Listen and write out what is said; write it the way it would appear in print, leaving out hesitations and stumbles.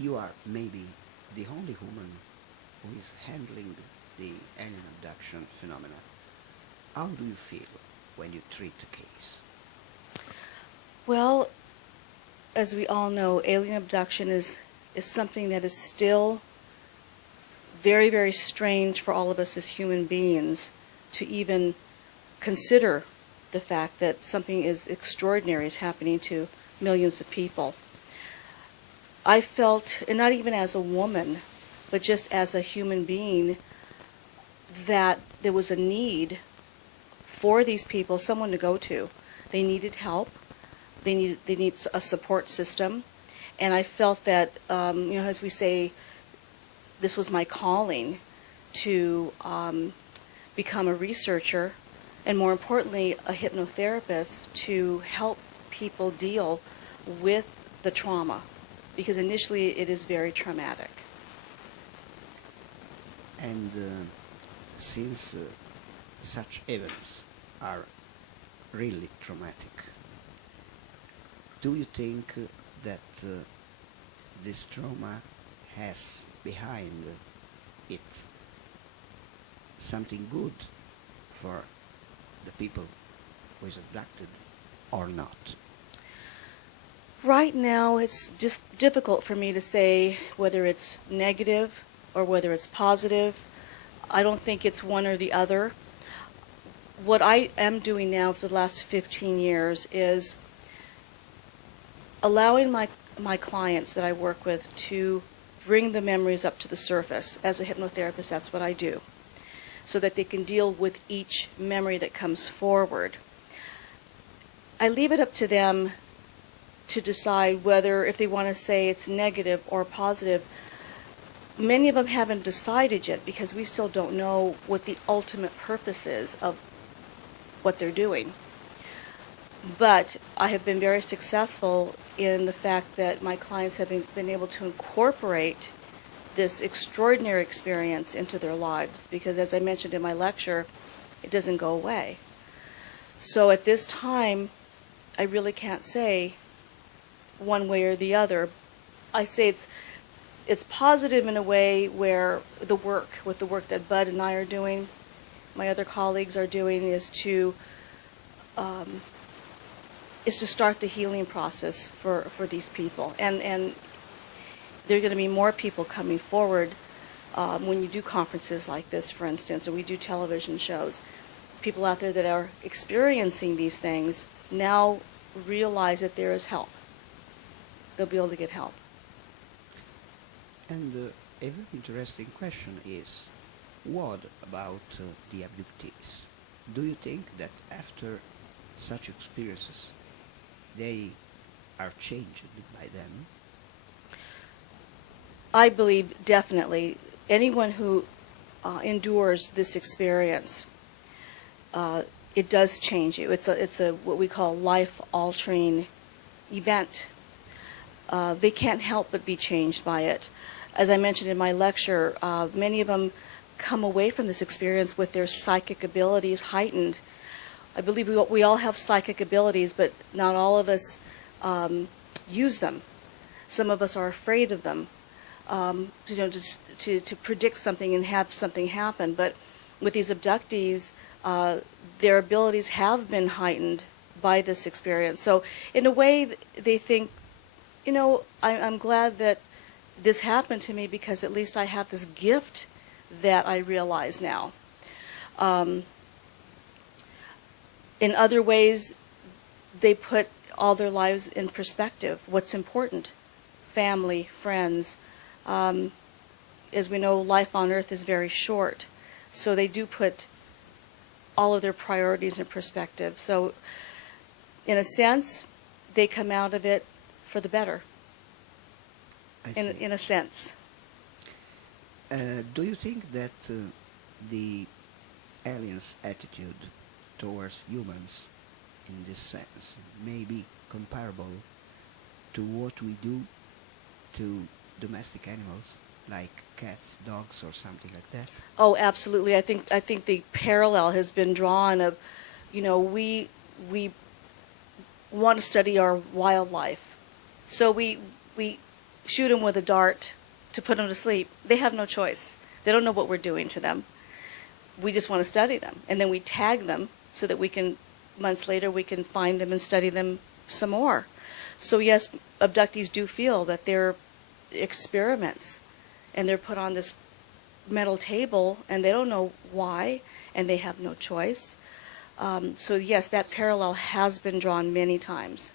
you are maybe the only woman who is handling the alien abduction phenomena. How do you feel when you treat the case? Well, as we all know, alien abduction is something that is still very, very strange for all of us as human beings to even consider the fact that something as extraordinary is happening to millions of people. I felt, and not even as a woman, but just as a human being, that there was a need for these people, someone to go to. They needed help. They need a support system. And I felt that, as we say, this was my calling to become a researcher, and more importantly, a hypnotherapist to help people deal with the trauma, because initially it is very traumatic. And since such events are really traumatic, do you think that this trauma has behind it something good for the people who is abducted or not? Right now it's just difficult for me to say whether it's negative or whether it's positive. I don't think it's one or the other. What I am doing now for the last 15 years is allowing my clients that I work with to bring the memories up to the surface. As a hypnotherapist, that's what I do, so that they can deal with each memory that comes forward. I leave it up to them to decide whether, if they want to say it's negative or positive. Many of them haven't decided yet because we still don't know what the ultimate purpose is of what they're doing. But I have been very successful in the fact that my clients have been able to incorporate this extraordinary experience into their lives, because as I mentioned in my lecture, it doesn't go away. So at this time, I really can't say one way or the other. I say it's positive in a way where the work that Bud and I are doing, my other colleagues are doing, is to start the healing process for these people. And there are going to be more people coming forward when you do conferences like this, for instance, or we do television shows. People out there that are experiencing these things now realize that there is help. They'll be able to get help. And a very interesting question is, what about the abductees? Do you think that after such experiences, they are changed by them? I believe definitely anyone who endures this experience, it does change you. It's a what we call life-altering event. They can't help but be changed by it. As I mentioned in my lecture, many of them come away from this experience with their psychic abilities heightened. I believe we all have psychic abilities, but not all of us use them. Some of us are afraid of them, just to predict something and have something happen. But with these abductees, their abilities have been heightened by this experience. So in a way, they think, I'm glad that this happened to me, because at least I have this gift that I realize now. In other ways, they put all their lives in perspective. What's important? Family, friends. As we know, life on Earth is very short. So they do put all of their priorities in perspective. So in a sense, they come out of it for the better. In a sense. Do you think that the aliens' attitude towards humans in this sense may be comparable to what we do to domestic animals like cats, dogs, or something like that? Oh, absolutely. I think the parallel has been drawn of, we want to study our wildlife. So we shoot them with a dart to put them to sleep, they have no choice. They don't know what we're doing to them. We just want to study them. And then we tag them so that we can, months later, we can find them and study them some more. So yes, abductees do feel that they're experiments, and they're put on this metal table, and they don't know why, and they have no choice. So yes, that parallel has been drawn many times.